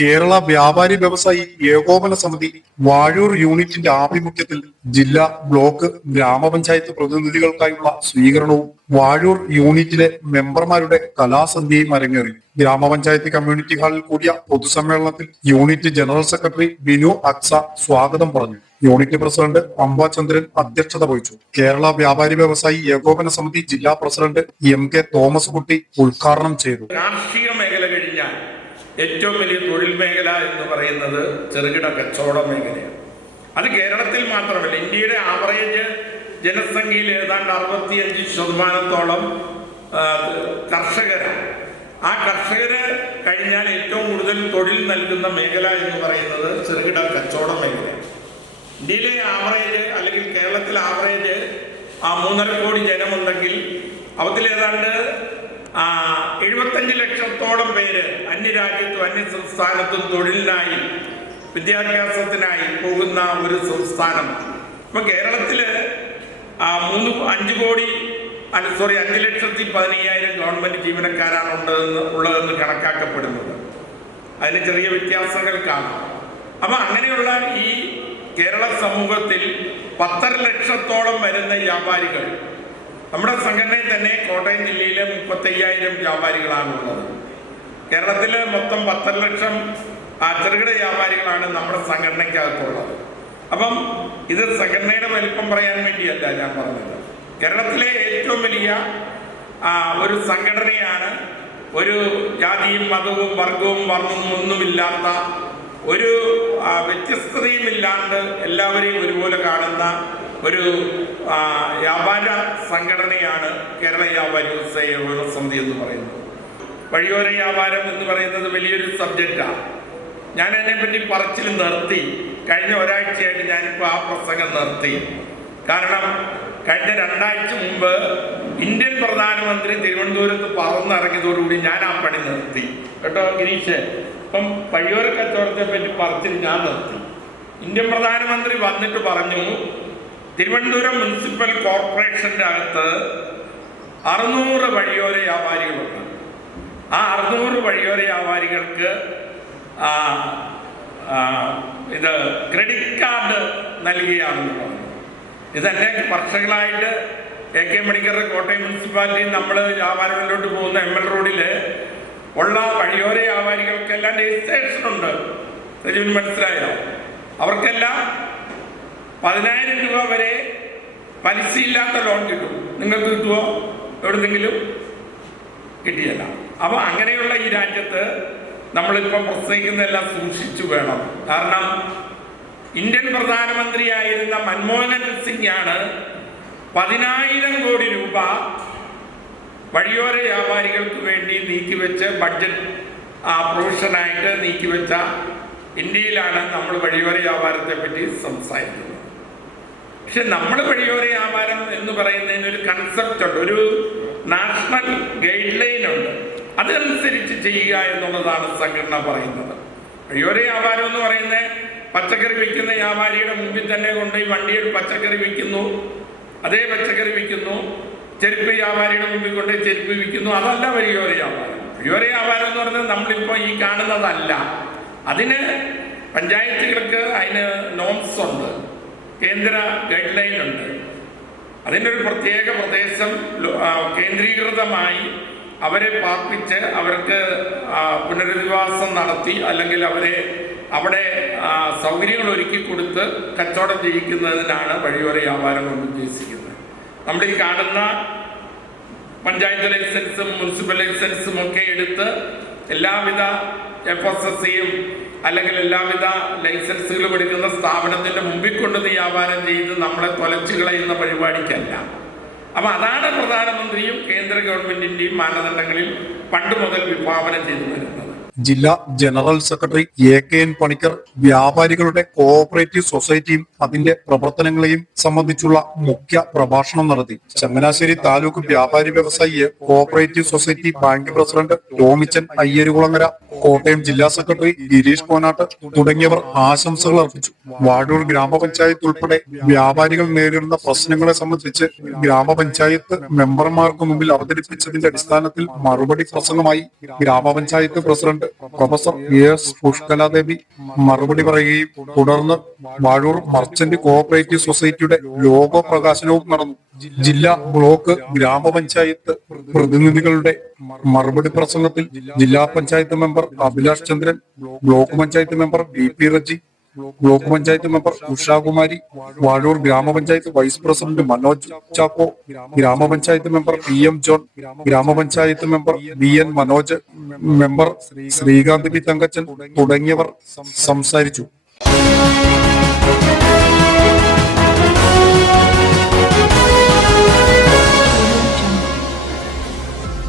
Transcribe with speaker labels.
Speaker 1: കേരള വ്യാപാരി വ്യവസായി ഏകോപന സമിതി വാഴൂർ യൂണിറ്റിന്റെ ആഭിമുഖ്യത്തിൽ ജില്ലാ ബ്ലോക്ക് ഗ്രാമപഞ്ചായത്ത് പ്രതിനിധികൾക്കായുള്ള സ്വീകരണവും വാഴൂർ യൂണിറ്റിലെ മെമ്പർമാരുടെ കലാസന്ധ്യയും അരങ്ങേറി. ഗ്രാമപഞ്ചായത്ത് കമ്മ്യൂണിറ്റി ഹാളിൽ കൂടിയ പൊതുസമ്മേളനത്തിൽ unit general secretary Binu Aksa സ്വാഗതം പറഞ്ഞു. യൂണിറ്റ് പ്രസിഡന്റ് അംബാചന്ദ്രൻ അധ്യക്ഷത വഹിച്ചു. കേരള വ്യാപാരി വ്യവസായി ഏകോപന സമിതി ജില്ലാ പ്രസിഡന്റ് എം കെ തോമസ് കുട്ടി ഉദ്ഘാടനം ചെയ്തു.
Speaker 2: കഴിഞ്ഞാൽ ഏറ്റവും വലിയ തൊഴിൽ മേഖല എന്ന് പറയുന്നത് ചെറുകിട കച്ചവട മേഖലയാണ്. അത് കേരളത്തിൽ മാത്രമല്ല ഇന്ത്യയുടെ ആവറേജ് ജനസംഖ്യയിൽ ഏതാണ്ട് അറുപത്തിയഞ്ച് ശതമാനത്തോളം കർഷകരാണ്. ആ കർഷകര് കഴിഞ്ഞാൽ ഏറ്റവും കൂടുതൽ തൊഴിൽ നൽകുന്ന മേഖല എന്ന് പറയുന്നത് ചെറുകിട കച്ചവട മേഖലയാണ്. ഇന്ത്യയിലെ ആവറേജ് അല്ലെങ്കിൽ കേരളത്തിലെ ആവറേജ് ആ മൂന്നര കോടി ജനമുണ്ടെങ്കിൽ ആ, എഴുപത്തഞ്ച് ലക്ഷത്തോളം പേര് അന്യരാജ്യത്തും അന്യ സംസ്ഥാനത്തും തൊഴിലിനായി വിദ്യാഭ്യാസത്തിനായി പോകുന്ന ഒരു സംസ്ഥാനം. ഇപ്പൊ കേരളത്തിൽ മൂന്ന് അഞ്ച് കോടി അല്ല സോറി അഞ്ച് ലക്ഷത്തി പതിനയ്യായിരം ഗവൺമെന്റ് ജീവനക്കാരാണ് ഉണ്ടെന്ന് ഉള്ളതെന്ന് കണക്കാക്കപ്പെടുന്നത്. അതിന് ചെറിയ വ്യത്യാസങ്ങൾ കാണാം. അപ്പൊ അങ്ങനെയുള്ള ഈ കേരള സമൂഹത്തിൽ പത്തര ലക്ഷത്തോളം വരുന്ന വ്യാപാരികൾ നമ്മുടെ സംഘടനയിൽ തന്നെ കോട്ടയം മുപ്പത്തയ്യായിരം വ്യാപാരികളാണ് ഉള്ളത് കേരളത്തിൽ മൊത്തം പത്തര ലക്ഷം ചെറുകിട വ്യാപാരികളാണ് നമ്മുടെ സംഘടനയ്ക്കകത്തുള്ളത്. അപ്പം ഇത് സംഘടനയുടെ വലിപ്പം പറയാൻ വേണ്ടിയല്ല ഞാൻ പറഞ്ഞത്. കേരളത്തിലെ ഏറ്റവും വലിയ ഒരു സംഘടനയാണ് ഒരു ജാതിയും മതവും വർഗവും വർണവും ഒന്നുമില്ലാത്ത ഒരു ആ, വ്യത്യസ്തതയും ഇല്ലാണ്ട് എല്ലാവരെയും ഒരുപോലെ കാണുന്ന ഒരു വ്യാപാര സംഘടനയാണ് കേരള വ്യാപാരി വ്യവസായ സമിതി എന്ന് പറയുന്നത്. വഴിയോര വ്യാപാരം എന്ന് പറയുന്നത് വലിയൊരു സബ്ജക്റ്റാണ് ഞാൻ അതിനെപ്പറ്റി പറച്ചിൽ നിർത്തി. കഴിഞ്ഞ ഒരാഴ്ചയായിട്ട് ഞാനിപ്പോൾ ആ പ്രസംഗം നിർത്തി. കാരണം കഴിഞ്ഞ രണ്ടാഴ്ച മുമ്പ് ഇന്ത്യൻ പ്രധാനമന്ത്രി തിരുവനന്തപുരത്ത് പറന്നിറങ്ങിയതോടുകൂടി ഞാൻ ആ പണി നിർത്തി. കേട്ടോ ഗിരീഷ്? ഇപ്പം വഴിയോര കച്ചവടത്തെ പറ്റി പറച്ചിൽ ഞാൻ നിർത്തി. ഇന്ത്യൻ പ്രധാനമന്ത്രി വന്നിട്ട് പറഞ്ഞു തിരുവനന്തപുരം മുനിസിപ്പൽ കോർപ്പറേഷന്റെ അകത്ത് അറുന്നൂറ് വഴിയോര വ്യാപാരികളുണ്ട്. ആ അറുന്നൂറ് വഴിയോര വ്യാപാരികൾക്ക് ഇത് ക്രെഡിറ്റ് കാർഡ് നൽകുകയാണെന്ന് പറഞ്ഞു ഇതെന്നെ വർഷങ്ങളായിട്ട് A K Manikkar Kottayam municipality നമ്മൾ വ്യാപാരങ്ങളിലോട്ട് പോകുന്ന എം എൽ റോഡിൽ ഉള്ള വഴിയോര വ്യാപാരികൾക്കെല്ലാം രജിസ്ട്രേഷൻ ഉണ്ട്. മനസ്സിലായോ? അവർക്കെല്ലാം പതിനായിരം രൂപ വരെ പലിശയില്ലാത്ത ലോൺ കിട്ടും. നിങ്ങൾക്ക് കിട്ടുമോ എവിടെന്നെങ്കിലും കിട്ടിയല്ല. അപ്പൊ അങ്ങനെയുള്ള ഈ രാജ്യത്ത് നമ്മളിപ്പോൾ പ്രസംഗിക്കുന്നതെല്ലാം സൂക്ഷിച്ചു വേണം. കാരണം ഇന്ത്യൻ പ്രധാനമന്ത്രിയായിരുന്ന മൻമോഹൻ സിംഗ് ആണ് പതിനായിരം കോടി രൂപ വഴിയോര വ്യാപാരികൾക്ക് വേണ്ടി നീക്കിവെച്ച് ബഡ്ജറ്റ് പ്രൊവിഷനായിട്ട് നീക്കിവെച്ച ഇന്ത്യയിലാണ് നമ്മൾ വഴിയോര വ്യാപാരത്തെ പറ്റി സംസാരിക്കുന്നത്. പക്ഷെ നമ്മൾ വഴിയോര വ്യാപാരം എന്ന് പറയുന്നതിന് ഒരു കൺസെപ്റ്റ് ഉണ്ട്. ഒരു നാഷണൽ ഗൈഡ് ലൈൻ ഉണ്ട്. അതനുസരിച്ച് ചെയ്യുക എന്നുള്ളതാണ് സംഘടന പറയുന്നത്. വഴിയോര വ്യാപാരം എന്ന് പറയുന്നത് പച്ചക്കറി വിൽക്കുന്ന വ്യാപാരിയുടെ മുമ്പിൽ തന്നെ കൊണ്ട് ഈ വണ്ടിയിൽ പച്ചക്കറി വിൽക്കുന്നു. അതേ പച്ചക്കറി വിൽക്കുന്നു. ചെരുപ്പ് വ്യാപാരിയുടെ മുമ്പിൽ കൊണ്ട് ചെരുപ്പ് വിൽക്കുന്നു. അതല്ല വഴിയോര വ്യാപാരം വഴിയോര വ്യാപാരം എന്ന് പറഞ്ഞാൽ നമ്മളിപ്പോൾ ഈ കാണുന്നതല്ല. അതിന് പഞ്ചായത്തുകൾക്ക് അതിന് നോംസ് ഉണ്ട്. കേന്ദ്ര ഗൈഡ് ലൈൻ ഉണ്ട്. അതിന്റെ ഒരു പ്രത്യേക പ്രദേശം കേന്ദ്രീകൃതമായി അവരെ പാർപ്പിച്ച് അവർക്ക് പുനരധിവാസം നടത്തി അല്ലെങ്കിൽ അവരെ അവിടെ സൗകര്യങ്ങൾ ഒരുക്കി കൊടുത്ത് കച്ചവടം ചെയ്യിക്കുന്നതിനാണ് വഴിയോര വ്യാപാരം കൊണ്ട് ഉദ്ദേശിക്കുന്നത്. നമ്മൾ ഈ കാണുന്ന പഞ്ചായത്ത് ലൈസൻസും മുനിസിപ്പൽ ലൈസൻസും ഒക്കെ എടുത്ത് എല്ലാവിധ എഫ് എസ് എസ് സിയും അല്ലെങ്കിൽ എല്ലാവിധ ലൈസൻസുകളും എടുക്കുന്ന സ്ഥാപനത്തിന്റെ മുമ്പിൽ കൊണ്ടുവന്ന് വ്യാപാരം ചെയ്ത് നമ്മളെ തൊലച്ചു കളയുന്ന പരിപാടിക്കല്ല. അപ്പൊ അതാണ് പ്രധാനമന്ത്രിയും കേന്ദ്ര ഗവൺമെന്റിന്റെയും മാനദണ്ഡങ്ങളിൽ പണ്ട് മുതൽ വിഭാവനം ചെയ്തു വരുന്നത്.
Speaker 1: ജില്ലാ general secretary A K N Panicker വ്യാപാരികളുടെ കോഓപ്പറേറ്റീവ് സൊസൈറ്റിയും അതിന്റെ പ്രവർത്തനങ്ങളെയും സംബന്ധിച്ചുള്ള മുഖ്യ പ്രഭാഷണം നടത്തി. ചങ്ങനാശ്ശേരി താലൂക്ക് വ്യാപാരി വ്യവസായി cooperative society bank president Tomichan Ayyarukulangara Kottayam ജില്ലാ സെക്രട്ടറി ഗിരീഷ് കോനാട്ട് തുടങ്ങിയവർ ആശംസകൾ അർപ്പിച്ചു. വാഴൂർ ഗ്രാമപഞ്ചായത്ത് ഉൾപ്പെടെ വ്യാപാരികൾ നേരിടുന്ന പ്രശ്നങ്ങളെ സംബന്ധിച്ച് ഗ്രാമപഞ്ചായത്ത് മെമ്പർമാർക്ക് മുമ്പിൽ അവതരിപ്പിച്ചതിന്റെ അടിസ്ഥാനത്തിൽ മറുപടി പ്രസംഗമായി ഗ്രാമപഞ്ചായത്ത് president president professor S Pushkaladevi മറുപടി പറയുകയും തുടർന്ന് വാഴൂർ മർച്ചന്റ് കോഓപ്പറേറ്റീവ് സൊസൈറ്റിയുടെ ലോഗോ പ്രകാശനവും നടന്നു. ജില്ലാ ബ്ലോക്ക് ഗ്രാമപഞ്ചായത്ത് പ്രതിനിധികളുടെ മറുപടി പ്രസംഗത്തിൽ ജില്ലാ panchayat member Abhilash Chandran block panchayat member B P Reji block panchayat member Ushakumari Vazhoor ഗ്രാമപഞ്ചായത്ത് വൈസ് പ്രസിഡന്റ് മനോജ് ചാക്കോ ഗ്രാമപഞ്ചായത്ത് മെമ്പർ പി എം ജോൺ ഗ്രാമപഞ്ചായത്ത് member V N Manoj member Sreekanth P Thankachan തുടങ്ങിയവർ സംസാരിച്ചു.